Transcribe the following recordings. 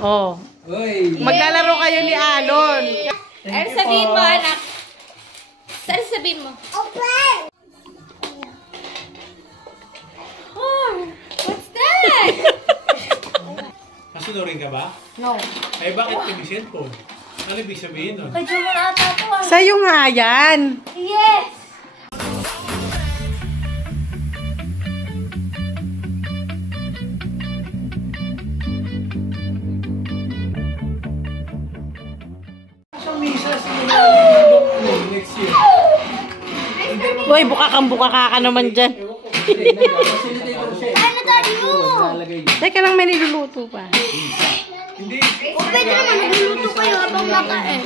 Oh. Maglalaro kayo ni Alon. Ano sabihin mo, anak? Ano sabihin mo? Open! Oh, what's that? Masunurin ka ba? No. Ay, bakit kami cellphone? Ano ibig sabihin nun? Kaya mo na ata ito ah. Sa'yo nga yan. Yes! Next year. Uy, buka ka naman dyan. Ano tayo? Teka lang, may niluluto pa. Hindi. O pwede naman, nagluluto kayo habang nakain.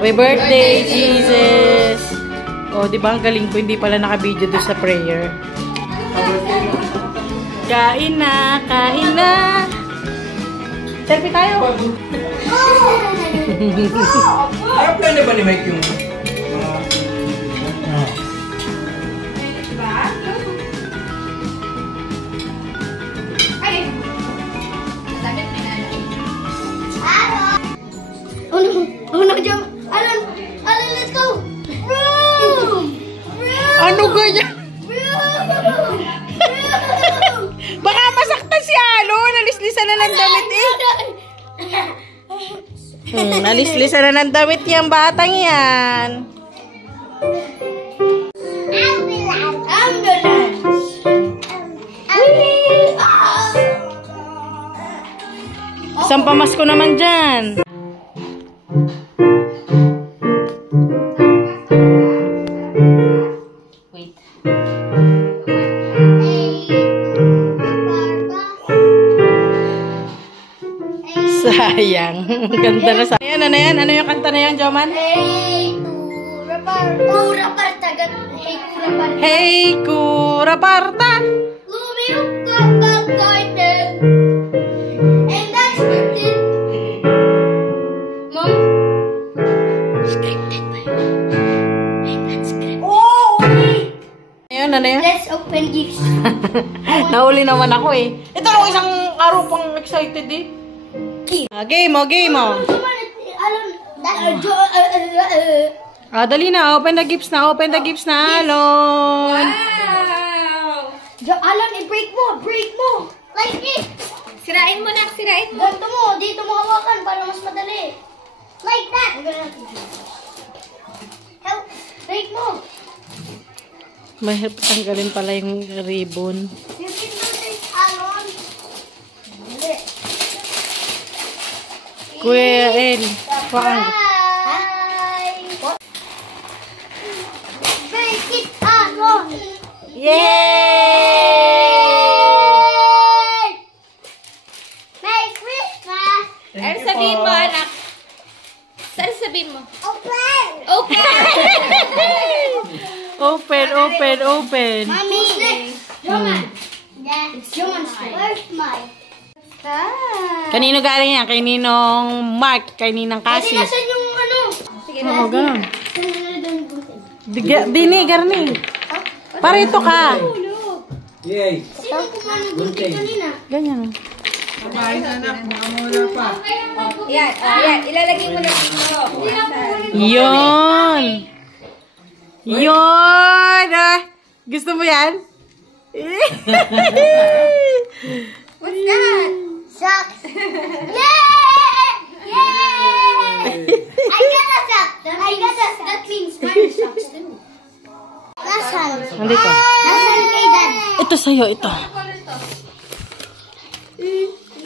Happy birthday, Jesus! O, di ba ang galing ko, hindi pala naka-video doon sa prayer. Kain na, kain na! Selfie tayo! Harap lang na ba ni Mike yung... Oh no, Jom! Alan, let's go! Vroom! Ano ganyan? Vroom! Baka masaktan si Alo! Nalislisan na ng damit eh! Nalislisan na ng damit yung batang yan! Ambulance! Isang pamasko naman dyan! Wait. Sayang. Ganda na sa... Ayan, ano yan? Ano yung kanta na yan, Joman? Hey, Kura Parta. Hey, Kura Parta! Lumiyok ka pag-garden. And that's what it. Mom? Scripted ba yun? That's scripted. Oh, wait! Ayan, ano yan? Let's open gifts. Nahuli naman ako eh. Ito lang isang araw pang excited eh. Game mo, game mo. Dali na. Open the gifts na. Open the gifts na, Alon. Wow! Alan, i-break mo. Break mo. Like this. Sirain mo na, sirain mo. Ganito mo. Dito mo hawakan para mas madali. Like that. Help. Break mo. Mahirap tanggalin pala yung ribbon. You can do this, Alon. Hindi. Kuya El. Baka. Bye. Break it, Alon. Yay! Merry Christmas. Ano sabihin mo, anak? Ano sabihin mo? Open. Open! Open, open, open. Mommy. Joman. It's Joman's turn. Where's mine? Kanino galing yan? Kay Ninong Mark, kay Ninang Kasi Cassie. nasan yung ano? Sige Oo, ganun. Sino Dini, garni. Para ito ka. Yay! kumano gunting kanina? Ganyan. Kabahin anak, mga muna pa. Yan, yan. Ilalagay mo na dito. Yun. Yun. Gusto mo yan? What's that? Socks. Yay! Yay! I got a sock. I got a sock. That means mine socks too. Nasaan? Nandito. Nasaan kay Dad? Ito sa'yo, ito.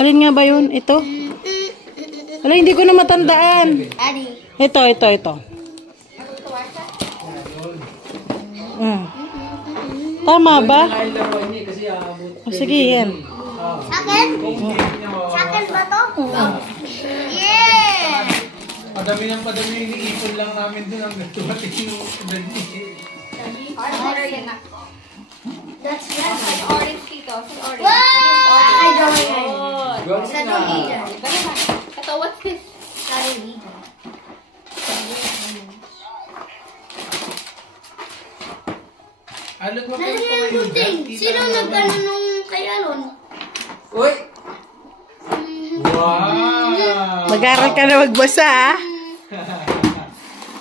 Alin nga ba yun? Ito? Ala, hindi ko na matandaan. Daddy. Ito. Tama ba? O, sige, yan. Akin? Sa akin ba to? Yeah! Padami iniipon lang namin doon hanggang tumating yung leader. Iba naman. Ito, what's this? Sorry, leader. Alot mo Nasa yung gunting. Sino nagano nung kay Alon? Uy! Wow! Mag-aral ka na magbasa, ah.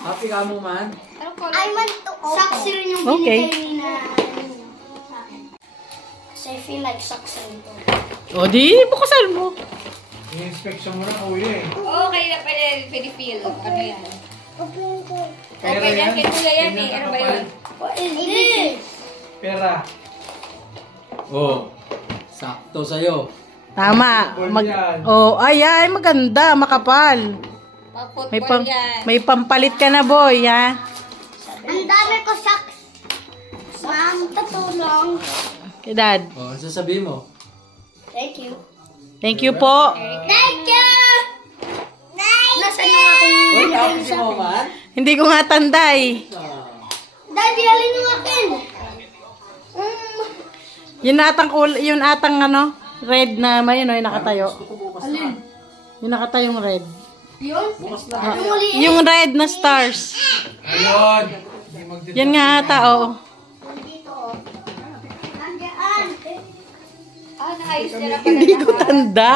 Happy ka mo man? Anong color? I want to socks rin yung Okay. binigay ni na sa akin. Kasi I feel like socks rin ito. O, di, bukasan mo. I-inspection mo na kuya eh. Oo, kaya na pala pinipil. Ano yan? Pera Okay, yan. yan? Kay kuya yan eh. Ano ba yun? What is this? Pera. Oh. Sakto sa'yo. Tama. Football yan. Oh, ay, maganda, makapal. May, Pag-football yan. may pampalit ka na, boy, ha? Ang dami ko socks. Ma'am, tatulong. Kay Dad. Oh, ano sasabihin mo? Thank you. Thank you po. Thank you! Nasaan yung aking Uy, binigay happy mo si sa mo akin? man? Hindi ko nga tanday. Daddy, alin yung akin? Yun atang ano, red na may yung nakatayo. Alin? Yung nakatayong red. Yun? Bukas na. Yung muli. Yung red na stars. Ayun. Yan nga ata, oh. Dito, oh. Nandiyan. Ah, naayos nila pala. Hindi ko tanda.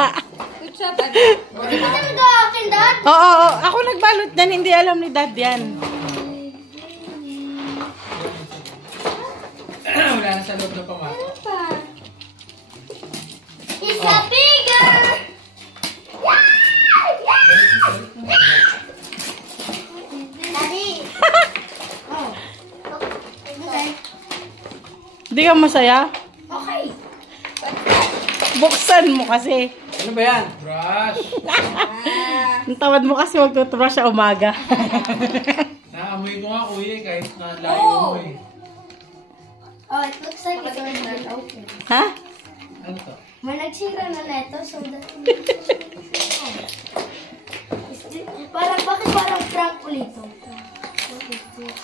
Good job, ano? Hindi ba talaga akin, Dad? Oo, ako nagbalot yan. Hindi alam ni Dad yan. Wala na sa loob na pama. Pa. It's a bigger! Daddy! Oh. Okay. Hindi ka masaya? Okay. Buksan mo kasi. Ano ba yan? Brush. Ang tamad mo kasi magtutubrush sa umaga. Naamoy ko nga kuya eh, kahit na layo mo eh. Oh, it looks like it's already been open. Ha? Ano to? May nagsira na neto, so that... Parang, bakit parang prank ulit ito? What is this?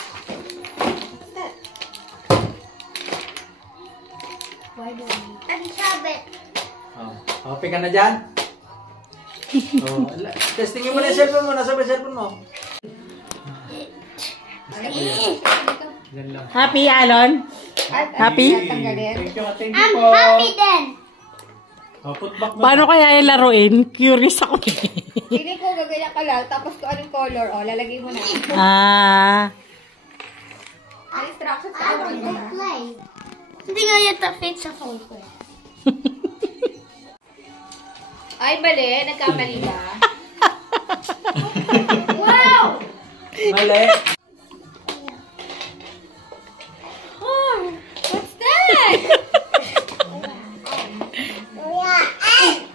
Why do we... Ang sabi. Oh. Happy ka na dyan? Oh. Testingin mo na yung cellphone mo. Nasa ba yung cellphone mo? Yan lang. Happy, Alon? Happy? Thank you, thank you I'm po. happy then! Oh, put back mo. Paano kaya yung laruin? Curious ako eh. Hindi ko gaganyan ka lang, tapos kung anong color, oh, lalagay mo na. Ah. Ang instructions I sa want mo to na. play. Hindi nga yata fit sa phone ko. Ay, mali. Nagkamali ka. Wow! Mali. Oh, what's that?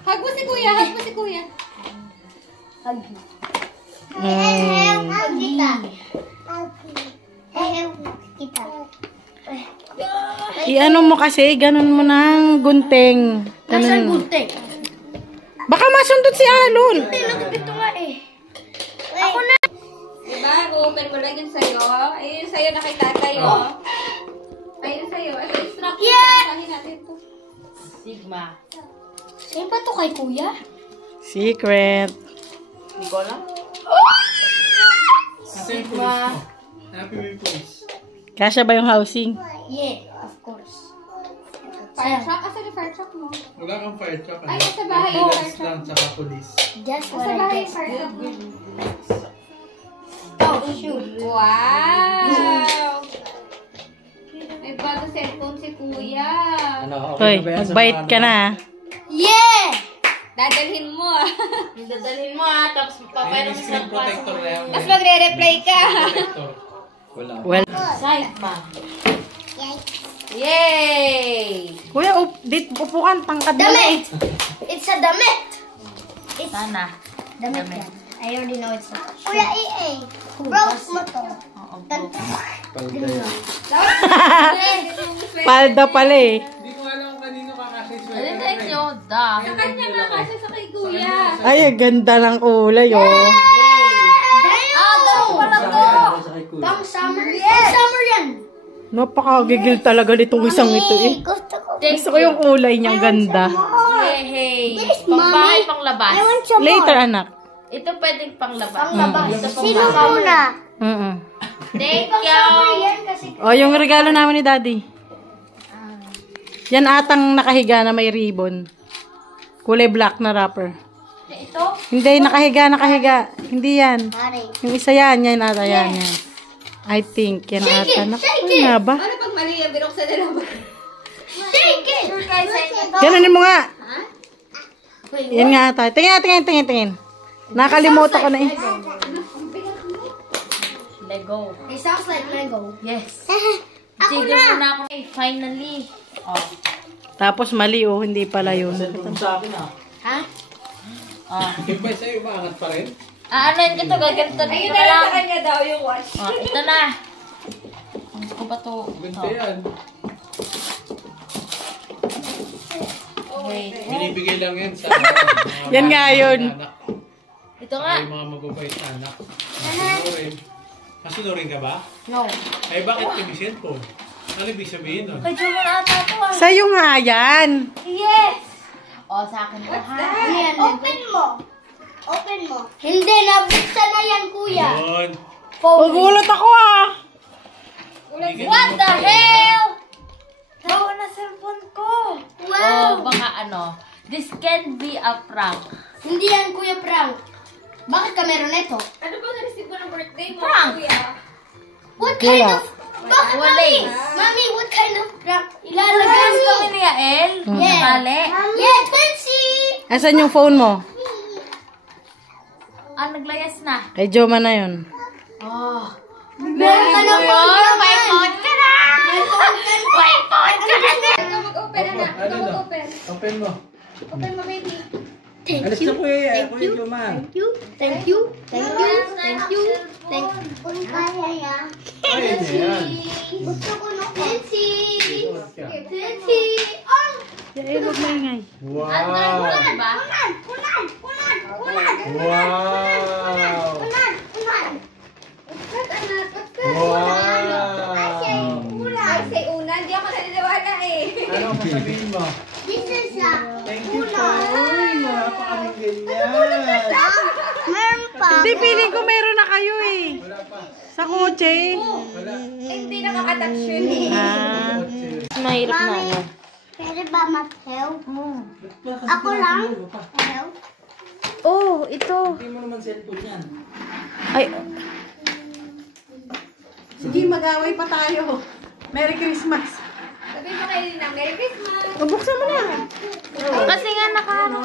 Hug mo si kuya, hug mo si kuya. Hug kita. Kita. I-ano mo kasi, ganun mo ng gunting. Nasaan Ganun. gunting? Baka masundot si Alon. Hindi, nagpito nga eh. Ako na. Diba? Open mo lang yun sa'yo. Ayun yung sa'yo na kay tatay, oh. Ayun sa'yo. Ito instructions. Yeah! Basahin natin ito. Sigma. Saan ba to kay kuya? Secret. Kasi yung police mo. Happy mo yung police. Kasya ba yung housing? Yeah, of course. Fire truck? Asan yung fire truck mo? Wala kang fire truck. Ay, nasa bahay yung fire Ambulance truck. lang, tsaka police. Just what Nasa I bahay did. yung fire truck mo. Oh, shoot. Wow! May bagong cellphone si kuya. Ano, Hoy, na ba yan sa magbait mga ka ano? na. Yeah! Dadalhin mo, ah. Dadalhin mo tapos Ayun yung screen protector na yan. Tapos magre-reply ka. Protector. Wala. Well, Side pa. Yay! kuya, upukan, tangkad na. Damit! It's a damit! It's Sana. damit yan. I already know it's not. Kuya, EA. Bros mo to. Palda yan. Palda pala eh. Hindi ko alam kung kanino kakasya yung Ano sweater. Sa kanya nga kasi sa kay kuya. Ay, ang ganda ng kulay, oh. Ganun pala to! Pang summer? Pang summer yan! Napakagigil talaga nitong isang ito eh. Gusto ko. Gusto ko yung kulay niyang ganda. More! Yehey! Yes, Pangbahay, Mommy. panglabas. I want some Later, more. anak. Ito pwedeng panglabas. Ito Sino pangbahay. muna? Thank you! Yan kasi. O, yung regalo namin ni Daddy. Yan atang nakahiga na may ribbon. Kulay black na wrapper. Ito? Hindi, nakahiga. Hindi yan. Pare. Yung isa yan ata yan. I think, yan ata. Ano nga ba? Ano pag mali yung binuksan nila ba? Shake it! Sure guys, Ganunin mo nga. Yan nga ata. Tingin. Nakalimutan ko na eh. Lego. It sounds like Lego. Yes. Ako Sige na! muna ako. Finally. Oh. Tapos mali oh, hindi pala yun. Cellphone mo sa akin ah. Ha? Oh. Kipay sa'yo, maangat pa rin? Ano ko to? Gaganto Ayun dito na lang lang. sa kanya daw yung watch. Oh, ito na. Ano ko ba to? Ganda yan. Okay. Binibigay lang yan sa Yan nga yun. anak. Ito nga. Ay, mga magubay sa anak. Masunurin. Masunurin ka ba? No. Ay, bakit kami cellphone? Ano ibig sabihin nun? Kay Jumon ata to ah. Sa'yo nga yan. Yes! O, sa akin to ha. Ayan, open mo. Open mo. Hindi, nabuksan na yan, kuya. Yun. Pagulat ako ah. What the hell? Tawa na cellphone ko. Wow. Oh, baka ano. This can be a prank. Hindi yan, kuya, prank. Bakit ka meron ito? Ano ba na-receive mo ng birthday mo, Prank. kuya? What kind Wala. of... Bakit, Wala mami? eh. Mami, what kind of prank? Ilalagay Ilalagay kami ni Yael. Yeah. Mali. Yeah, Tensi! Asan yung phone mo? Ah, naglayas na. Kay Joma na yun. Oh. Meron ka na phone May phone ka na! May phone ka na! Ikaw mag-open, anak. Ikaw mag-open. Open mo. Open mo, baby. Alis na kuya, kuya Juman. Thank you. Thank you. Thank you. Thank you. Thank you. Kung kaya yan. Ay, yan. Gusto ko ng Tensi! Suot ka. Tensi! Oh! Eh, huwag maingay. Wow! Ano ba? Unan! Wow! What's that, anak? What's that? Wow! Ay, say una. Hindi ako naniniwala eh. Ano ang sasabihin mo? This is a Thank you po. Uy, wala pa kaming ganyan. meron pa. Hindi, feeling ko meron na kayo eh. Wala pa. Sa kotse. Wala. Hindi nakaka-touch yun eh. Ah. Mahirap na ano. Pwede ba mag-help? Ako lang? Help? Oh, ito. Hindi mo naman cellphone yan. Ay. Sige, mag-away pa tayo. Merry Christmas. Sabihin mo kayo na, Merry Christmas. O, buksan mo na. Kasi nga nakaano.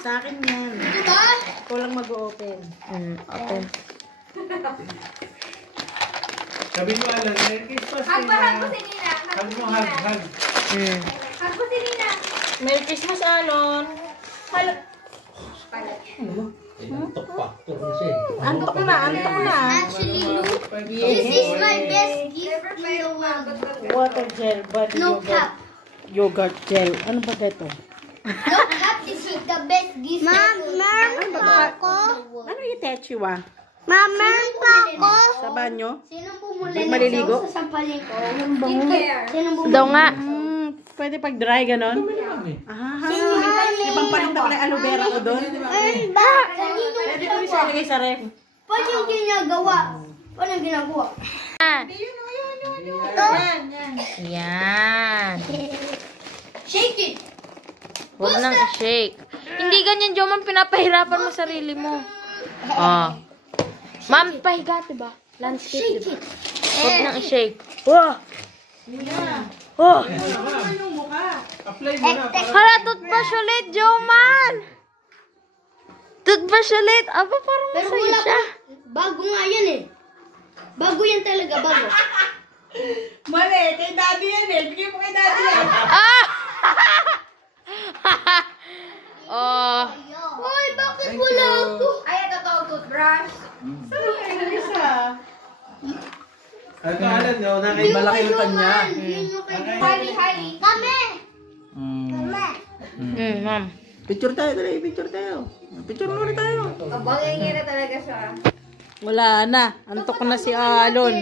Sa akin yan. Diba? Ikaw lang mag-open. Open. Sabi mo, Alan, Merry Christmas. Hug mo, Tina. hug mo si Nina. Hug mo, hug. Hug mo si Nina. Merry Christmas, Alon. Pala. Antok pa. Turun siya. Antok na. Actually, Luke, this is my best gift in the world. Water gel, body No yogurt. cap. Yogurt gel. Ano ba ito? No cap is the best gift. Ma'am, meron pa ako. Ano yung techiwa? Ma'am, meron pa ako. Sa banyo? Sinong bumuli Maliligo? sa sampalin ko? Skincare. Sinong bumuli? Daw nga. Pwede pag dry, ganon? Ah, ibang palit ako ng aloe vera ko doon. Meron ba? Kaninong Pwede ko siya ilagay sa ref. Paano yung ginagawa? Paano yung ginagawa? Yan. Shake it! Huwag nang i-shake. Hindi ganyan, Joman. Pinapahirapan mo sarili mo. Ah. Ma'am, pahiga, diba? Landscape, diba? Huwag nang i-shake. Wow! Oh! Apply mo na. Hala, toothbrush ulit, Joman! Toothbrush ulit. Aba, parang Pero masaya wala siya. pa. Bago nga yan eh. Bago yan talaga, bago. Mali, kay daddy yan eh. Bigay mo kay daddy yan. Ah! Oh. Hoy, bakit wala ako? Ay, ito to, toothbrush. Ano Alan, no? Nakaibalaki ng kanya. Hali. Kami! Ma'am. Picture tayo, dali. Picture tayo. Picture muna tayo. Abangin na talaga siya. Wala na. Antok na si Alon.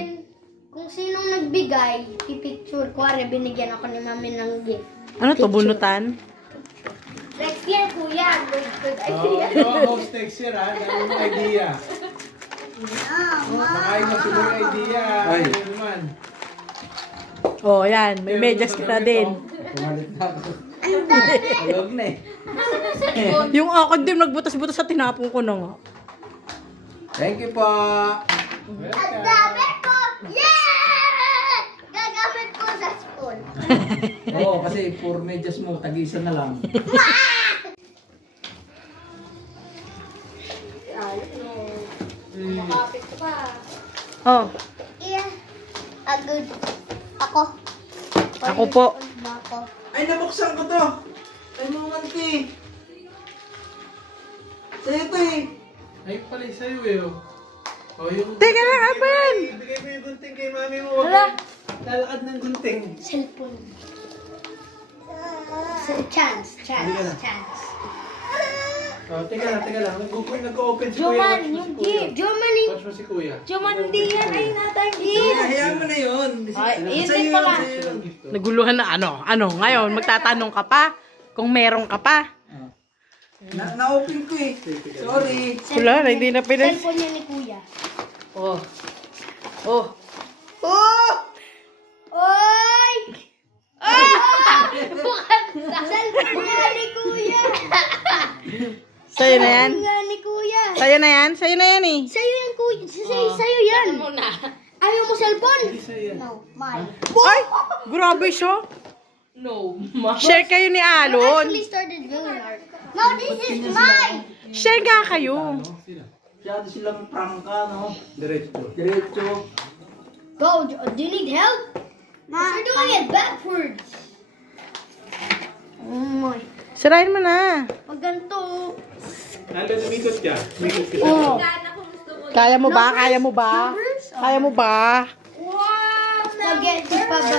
Kung sinong nagbigay, pipicture ko, binigyan ako ni mami ng gift. Ano to, bunutan? Next year, kuya. Good Oh, idea. host next year ha. Dahil mo idea. Makain mo si Boy idea. Ay. Ano naman? Oh, yan. May medyas ka na din. Pumalit na ako. Alog na eh. Yung akin din, nagbutas-butas sa tinapon ko na nga. Thank you po. Ang dami ko! Yeah! Gagamit ko sa school. Oo, kasi puro medyas mo, tag-isa na lang. Makapit ko pa. Oh, Yeah. Agad. Ako. ako po. Ako. Ay, nabuksan ko to. Ay, mamanti. Sa'yo to eh. Ay, pala sa'yo eh. Oh. Oh, yung... Teka lang, Apan! Ibigay mo yung gunting kay mami mo. Hala! Lalakad ng gunting. Cellphone. Chance. Oh, teka lang. Nag-open si Joman, Kuya. yung gift. Germany. Watch mo si Kuya. Joman, hindi yan. Ay, natang gift. Hayaan mo na yun. Ay, yun Sa'yo din pala. sa'yo yun. Naguluhan na ano. Ngayon, magtatanong ka pa kung meron ka pa. Na-open ko eh. Sorry. Wala na, hindi na pinas. Cellphone niya ni kuya. Oh. Oh. Oh! Oy! Cellphone nga ni kuya. Sa'yo na yan? Cellphone nga ni kuya. Sa'yo na yan? Sa'yo na yan eh. Sa'yo yan, kuya. Sa'yo yan. Ayaw mo cellphone? Hindi sa'yo yan. No, mine. Ay! Grabe siya. No, Share kayo ni Alon. Actually started Villanard. No, this is mine. Share nga kayo. Sino? Masyado silang prangka, no? Diretso. Diretso. Go, do you need help? You're doing it backwards. Oh my. Sirain mo na. Pag ganito. Alan, umikot ka. Umikot ka. Oh. Gana kung gusto mo. Kaya mo ba? Kaya mo ba? Kaya mo ba? Wow! Spaghetti pa ba?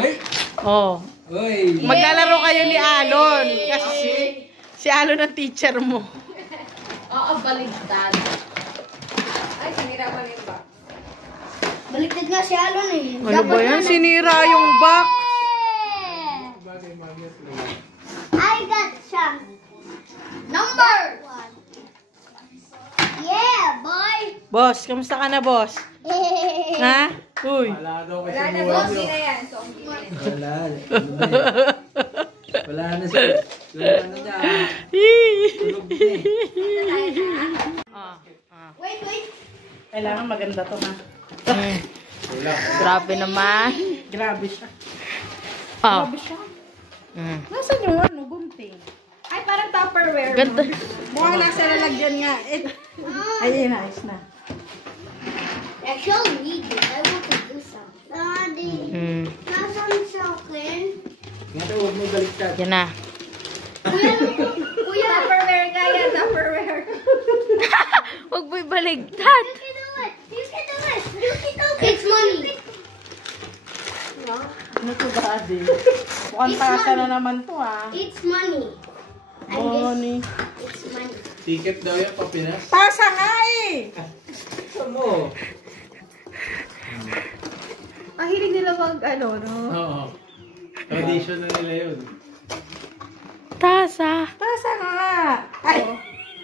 Uy! Oh. Uy! Maglalaro kayo ni Alon. Kasi si Alon ang teacher mo. Oo, baligtad. Ay, sinira pa rin ba? Baliktad nga si Alon eh. Ano ba yan? Sinira yung box. Bagay, mami at Lola. I got some number. Yeah, boy. Boss, kamusta ka na, boss? Ha? Uy. Wala daw kasi Wala na, buwan zombie yun. na yan. Zombie na yan. Wala. Wala na siya. Wala na niya. Tulog na eh. Wait. Kailangan maganda to, ha? Grabe naman. Grabe siya. Oh. Grabe siya. Nasaan yung ano, gunting? Ay, parang Tupperware. Ganda. Mukhang nasa lalagyan nga. Ayun, ayos na. Actually, need it. I want to do something. Daddy, nasaan sa akin? Ngayon, huwag mo baliktad. Yan na. Kuya, Tupperware nga yan. Tupperware. Huwag mo ibaligtad. You can do it. It's money. Ano to, daddy? Mukhang tasa na naman to, ha? It's money. And Money. it's money. Ticket daw yan, papinas. Tasa nga eh! Saan mo? Mahilig nila mag, ano, no? Oo. Audition na nila yun. Tasa. Tasa nga! Ay!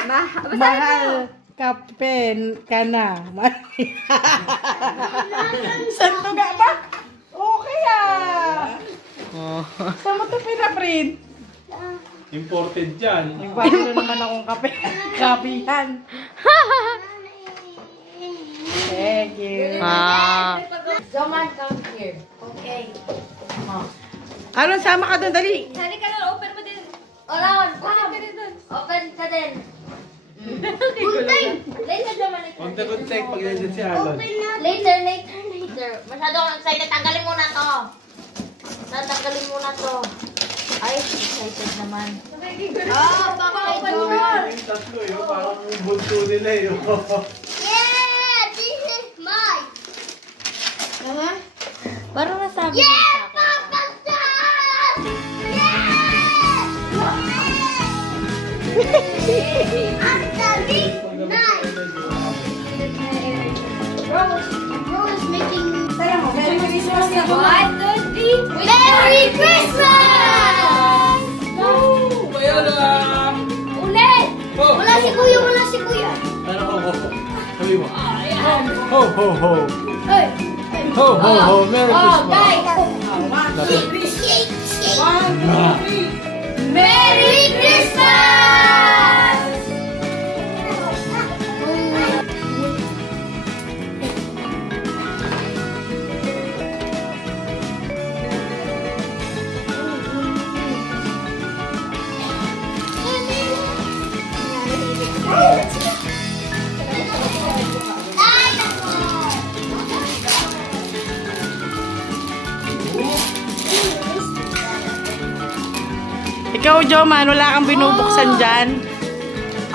Basta Mahal kapen ka na. Saan to ga ba? Okay ah! Oh. Saan mo to pinaprint? Imported dyan. Nagbago na naman akong kape. Kapihan. Thank you. Ah. Okay. Alon, sama ka doon, dali. Sali ka na, open mo din. Open Open ka din doon. ka din. Gunting. Later naman ito. Huwag na good take pag nandiyan si Alon. Open na. Later. Masyado akong excited. Tanggalin muna to. Tatanggalin muna to. Ay, excited naman. Baka Open ito. mo. Yung tatlo yun, parang bunso nila yun. Yeah, this is mine. Parang nasabi Yeah, niya sa akin. Papa Sam! Yeah! I'm the big knife. Rose is making 1, 2, 3. Merry Christmas! Ulit! Oh, Wala si Kuya, wala si Kuya. Ano ho, ho, ho. Sabi mo. Ho, ho, ho. Hey! Ho, ho, ho. Merry Christmas. Guys! Shake, shake. Merry Christmas! Ikaw, Joman, wala kang binubuksan dyan.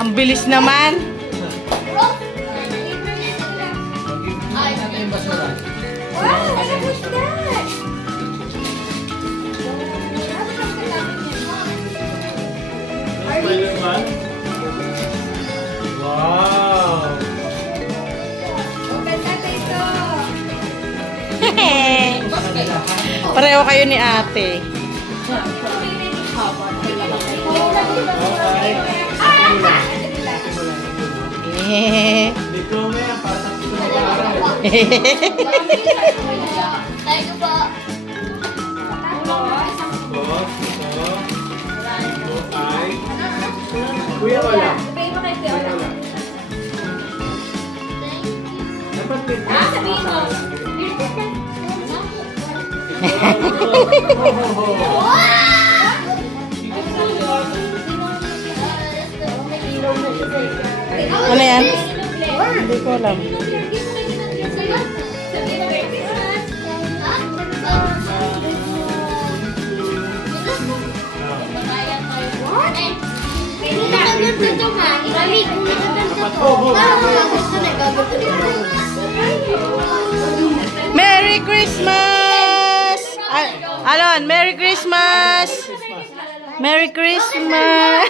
Ang bilis naman. Ano yung basura? Wow, what's that? Spider-Man. Wow! Open natin ito. Pareho kayo ni ate. Diploma yan, para sa pag-aaral. Thank you po. Kuya, wala. Sabihin mo kay Tio lang. Dapat may Sabihin mo. ho, ho, ho. Ano yan? Hindi ko alam. Merry Christmas! Alon, Merry Christmas! Merry Christmas!